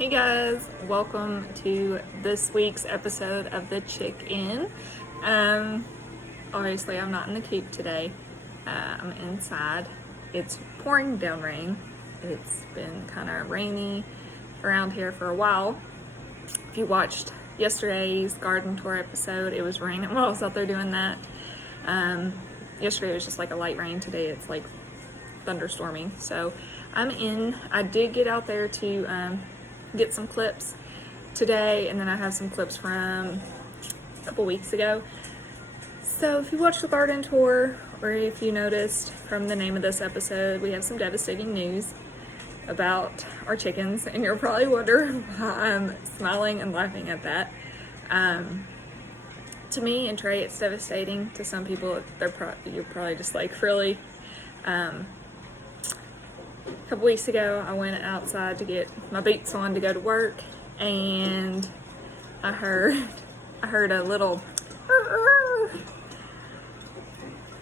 Hey guys, welcome to this week's episode of the Chick In. Obviously I'm not in the coop today. I'm inside. It's pouring down rain. It's been kind of rainy around here for a while. If you watched yesterday's garden tour episode, it was raining while I was out there doing that. Yesterday it was just like a light rain. Today it's like thunderstorming. So I did get out there to get some clips today, and then I have some clips from a couple weeks ago. So if you watched the garden tour, or if you noticed from the name of this episode, we have some devastating news about our chickens, and you're probably wondering why I'm smiling and laughing at that. To me and Trey, it's devastating. To some people, you're probably just like, really? A couple weeks ago, I went outside to get my boots on to go to work, and I heard a little. I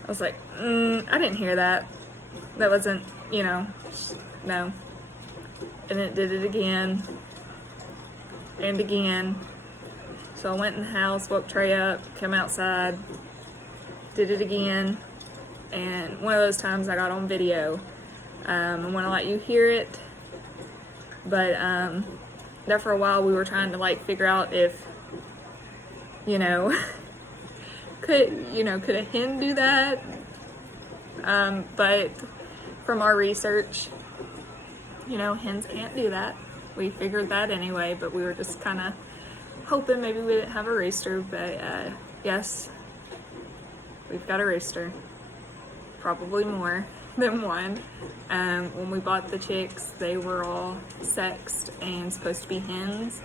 was like, I didn't hear that. That wasn't, no. And it did it again and again. So I went in the house, woke Trey up, come outside, did it again, and one of those times I got on video. I want to let you hear it, but there for a while we were trying to figure out if could a hen do that, but from our research, hens can't do that. We figured that anyway, but we were just kind of hoping maybe we didn't have a rooster. But yes, we've got a rooster, probably more than one. When we bought the chicks, they were all sexed and supposed to be hens.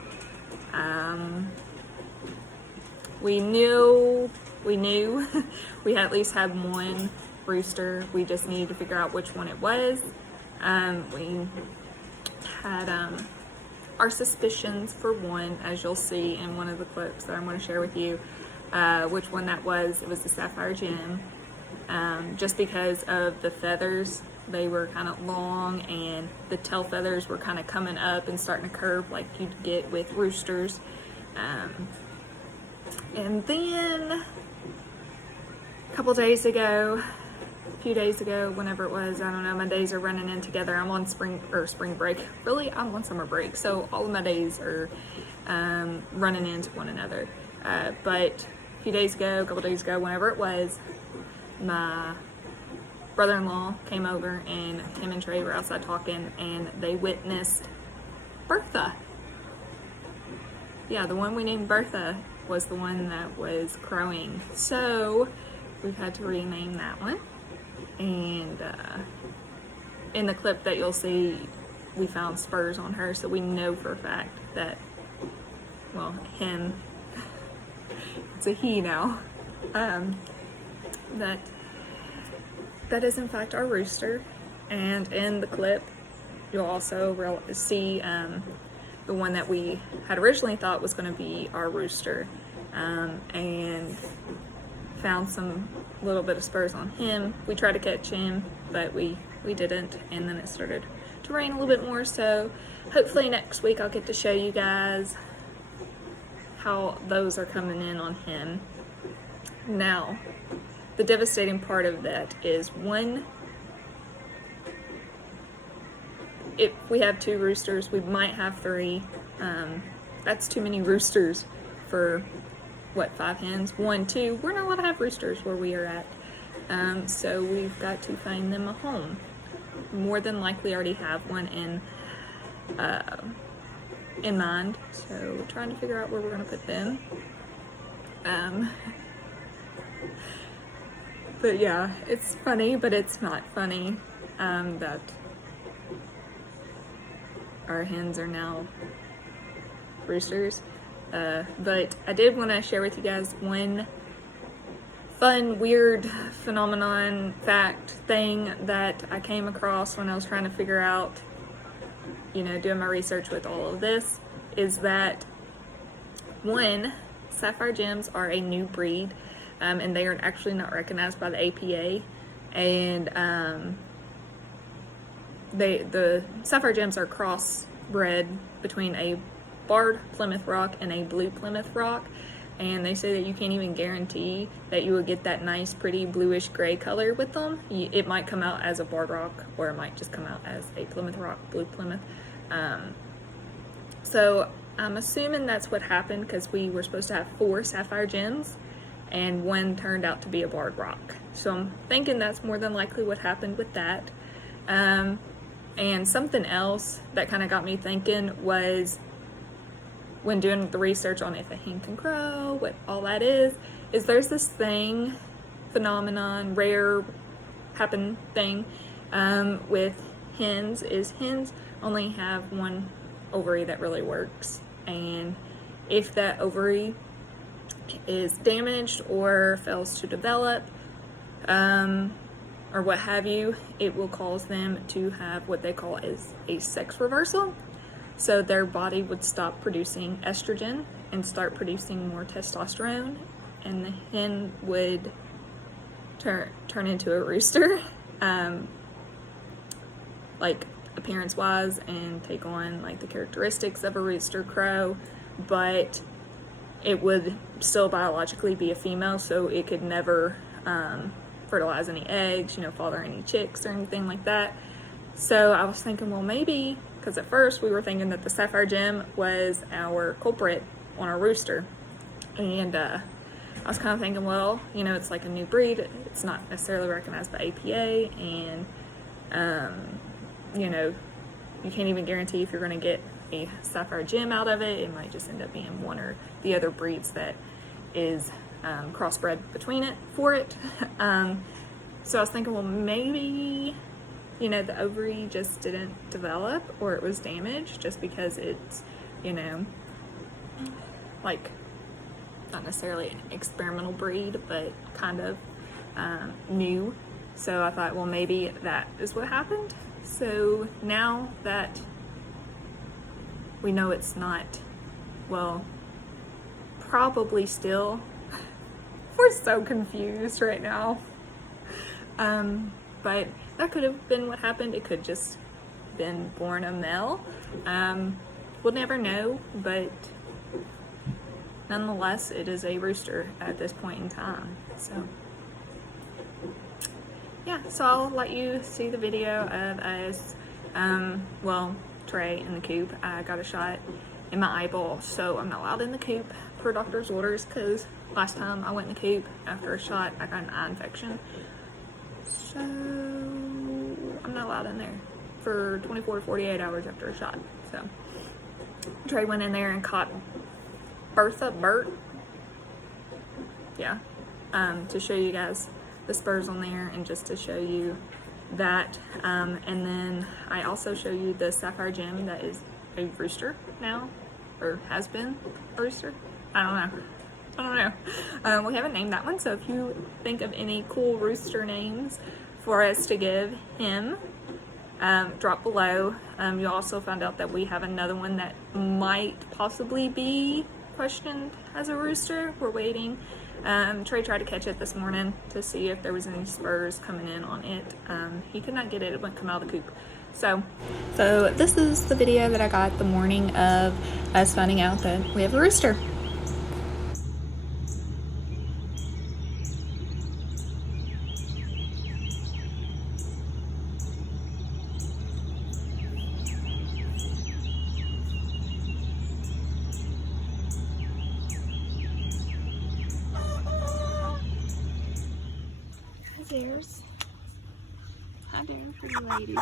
We knew we at least had one rooster. We just needed to figure out which one it was. We had our suspicions for one, as you'll see in one of the clips that I'm going to share with you, which one that was. It was the Sapphire Gem. Just because of the feathers, they were kind of long, and the tail feathers were kind of coming up and starting to curve like you'd get with roosters. And then a few days ago, whenever it was, I don't know, my days are running in together. I'm on spring break. Really, I'm on summer break, so all of my days are running into one another. But a couple days ago, whenever it was, my brother-in-law came over, and him and Trey were outside talking, and they witnessed Bertha. Yeah, the one we named Bertha was the one that was crowing. So we've had to rename that one. And in the clip that you'll see, we found spurs on her, so we know for a fact that, him, it's a he now, that is in fact our rooster. And in the clip, you'll also see the one that we had originally thought was going to be our rooster, and found some little bit of spurs on him. We tried to catch him, but we didn't, and then it started to rain a little bit more, so hopefully next week I'll get to show you guys how those are coming in on him. Now, the devastating part of that is, if we have 2 roosters, we might have 3. That's too many roosters for 5 hens? 1, 2. We're not allowed to have roosters where we are at. So we've got to find them a home. More than likely already have one in mind. So we're trying to figure out where we're going to put them. But yeah, it's funny, but it's not funny that our hens are now roosters. But I did want to share with you guys one fun, weird phenomenon, fact, thing that I came across when I was trying to figure out, doing my research with all of this, is that, Sapphire Gems are a new breed, and they are actually not recognized by the APA, and the Sapphire Gems are cross crossbred between a barred Plymouth Rock and a blue Plymouth Rock, and they say that you can't even guarantee that you will get that nice pretty bluish gray color with them. It might come out as a barred rock, or it might just come out as a Plymouth Rock, blue Plymouth. So I'm assuming that's what happened, because we were supposed to have 4 sapphire gems and 1 turned out to be a barred rock. So I'm thinking that's more than likely what happened with that. And something else that kind of got me thinking was, when doing the research on if a hen can crow, what all that is there's this thing, phenomenon, rare happen thing with hens, is hens only have 1 ovary that really works. And if that ovary is damaged or fails to develop, or what have you, it will cause them to have what they call is a sex reversal. So their body would stop producing estrogen and start producing more testosterone, and the hen would turn into a rooster, like appearance wise, and take on like the characteristics of a rooster crow, but it would still biologically be a female, so it could never fertilize any eggs, father any chicks or anything like that. So I was thinking, well, maybe, because at first we were thinking that the sapphire gem was our culprit on our rooster, and I was kind of thinking, well, it's like a new breed, it's not necessarily recognized by APA, and you can't even guarantee if you're going to get a sapphire gem out of it. It might just end up being one or the other breeds that is crossbred between it for it. So I was thinking, well, maybe the ovary just didn't develop, or it was damaged, just because it's like not necessarily an experimental breed, but kind of new. So I thought, well, maybe that is what happened. So now that we know it's not, well, probably still, we're so confused right now. But that could have been what happened. It could just been born a male. We'll never know, but nonetheless, it is a rooster at this point in time. So yeah, so I'll let you see the video of us, Trey in the coop. I got a shot in my eyeball, so I'm not allowed in the coop per doctor's orders, because last time I went in the coop after a shot, I got an eye infection. So I'm not allowed in there for 24 to 48 hours after a shot. So Trey went in there and caught Bert, yeah, to show you guys the spurs on there, and just to show you that, and then I also show you the sapphire gem that is a rooster now, or has been a rooster. I don't know. We haven't named that one, so if you think of any cool rooster names for us to give him, drop below. You also found out that we have another one that might possibly be questioned as a rooster. We're waiting. Trey tried to catch it this morning to see if there was any spurs coming in on it. He could not get it. It wouldn't come out of the coop. So this is the video that I got the morning of us finding out that we have a rooster. There's, hi there, pretty ladies.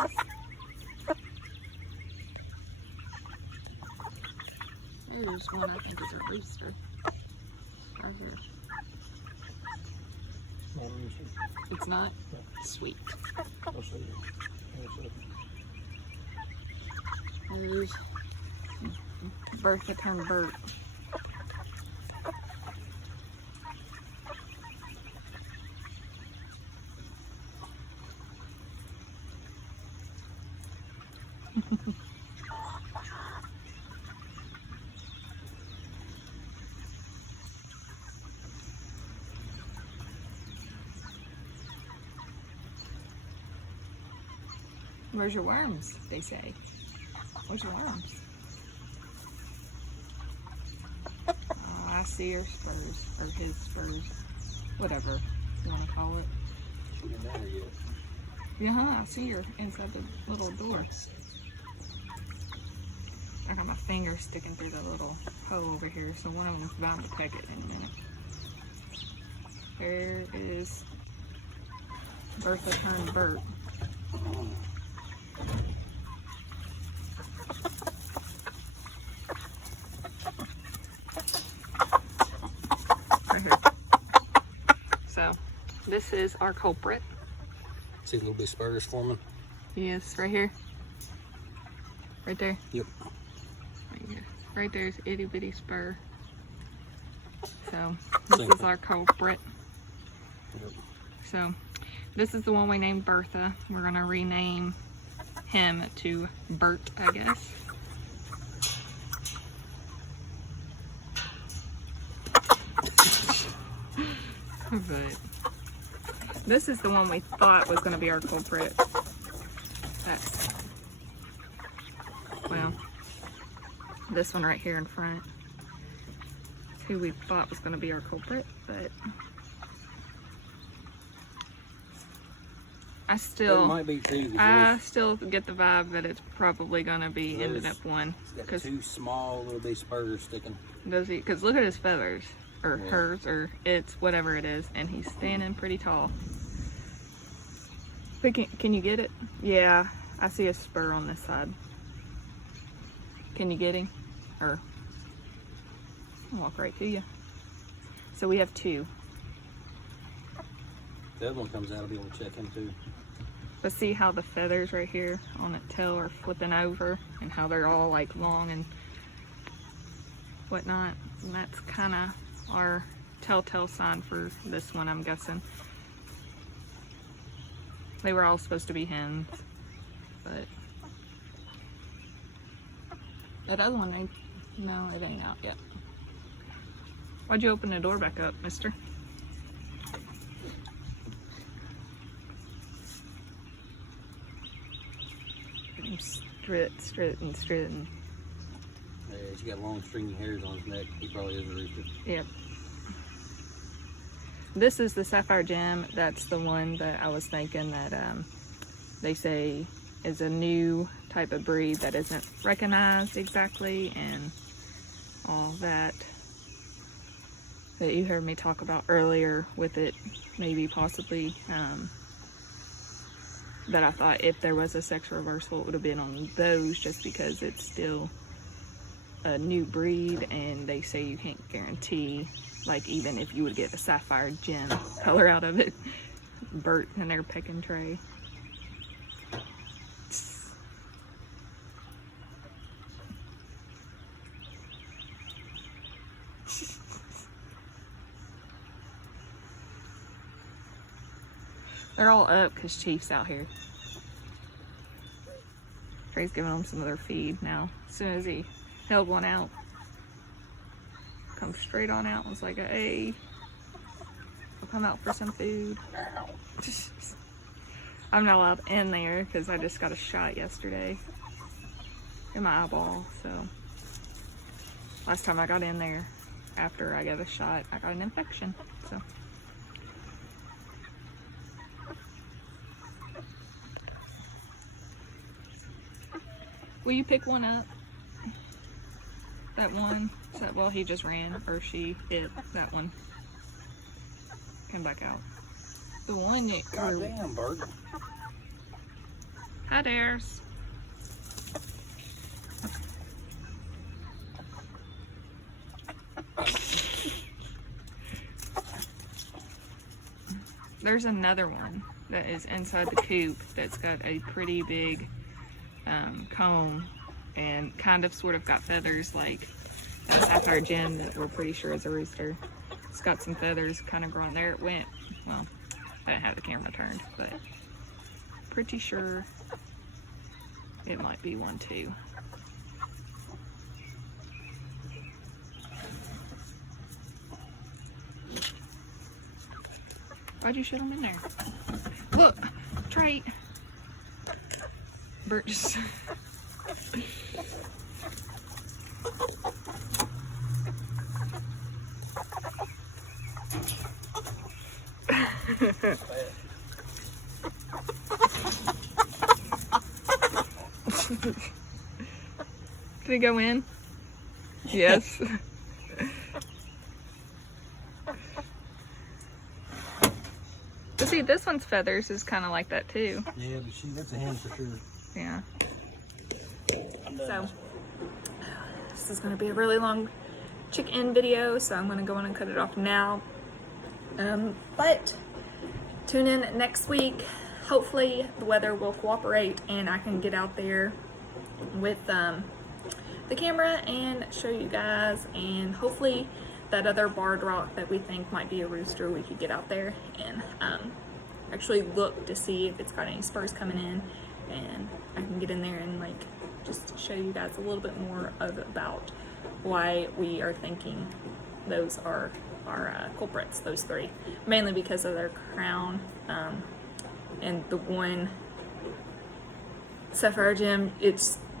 Oh, there's one I think is a rooster. Right here. Not a rooster. It's not? No. Sweet. I'll show you. There's Bertha turned Bert. Where's your worms, they say. Where's your worms? I see her spurs, or his spurs, whatever you want to call it. She didn't enter yet. Yeah, I see her inside the little door. I got my finger sticking through the little hole over here, so one of them's bound to peck it in a minute. There is Bertha turned Bert. Right here. So, this is our culprit. See a little bit of spurs forming? Yes, right here. Right there. Yep. Right here. Right there's itty bitty spur. So, Same this is thing. our culprit. Yep. So, this is the one we named Bertha. We're gonna rename him to Bert, I guess. But this is the one we thought was gonna be our culprit. That's, well, this one right here in front. It's who we thought was gonna be our culprit, but I It still, might be too. I still get the vibe that it's probably gonna be ended up one. It's got Cause two small little bit spurs sticking. does he? Cause look at his feathers, or Yeah. hers, or it's whatever it is, and he's standing pretty tall. But can you get it? Yeah, I see a spur on this side. Can you get him? Or I'll walk right to you. So we have two. The other one comes out, I'll be able to check him too. But see how the feathers right here on that tail are flipping over, and how they're all like long and whatnot. And that's kind of our telltale sign for this one, I'm guessing. They were all supposed to be hens, but that other one ain't, no, it ain't out yet. Why'd you open the door back up, mister? Strutting. Yeah, he's got long stringy hairs on his neck. He probably is a rooster. Yep. This is the Sapphire Gem. That's the one that I was thinking that they say is a new type of breed that isn't recognized exactly, and all that you heard me talk about earlier with it, maybe possibly, that I thought if there was a sex reversal it would have been on those, just because it's still a new breed, and they say you can't guarantee, like, even if you would get a Sapphire Gem color out of it. Bert and their pecking tray. They're all up because Chief's out here. Trey's giving them some of their feed now. As soon as he held one out, come straight on out and was like, hey, I'll come out for some food. I'm not allowed in there because I just got a shot yesterday in my eyeball. So last time I got in there after I got a shot, I got an infection. So will you pick one up? That one? Well, he just ran, or she hit that one. Came back out. The one that God damn, Bert. Hi, Dares. There's another one that is inside the coop that's got a pretty big comb and kind of sort of got feathers like that Sapphire Gem that we're pretty sure is a rooster. It's got some feathers kind of growing there. It went, well, I didn't have the camera turned, but pretty sure it might be one too. Why'd you shut them in there? Look, Trey. Bert just... Did it go in? Yes. But see, this one's feathers is kind of like that too. Yeah, but that's a hen for sure. Yeah. I'm done. So, this is going to be a really long chicken video, so I'm going to go in and cut it off now. But tune in next week. Hopefully the weather will cooperate and I can get out there with the camera and show you guys, and hopefully that other barred rock that we think might be a rooster, we could get out there and actually look to see if it's got any spurs coming in, and I can get in there and like just show you guys a little bit more about why we are thinking those are our culprits, those three, mainly because of their crown, and the one sapphire gem,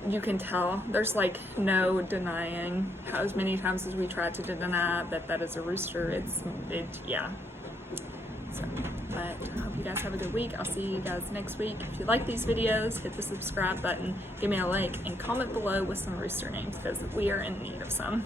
you can tell there's like no denying how as many times as we tried to deny that is a rooster. Yeah. So, but I hope you guys have a good week. I'll see you guys next week. If you like these videos, hit the subscribe button, give me a like, and comment below with some rooster names because we are in need of some.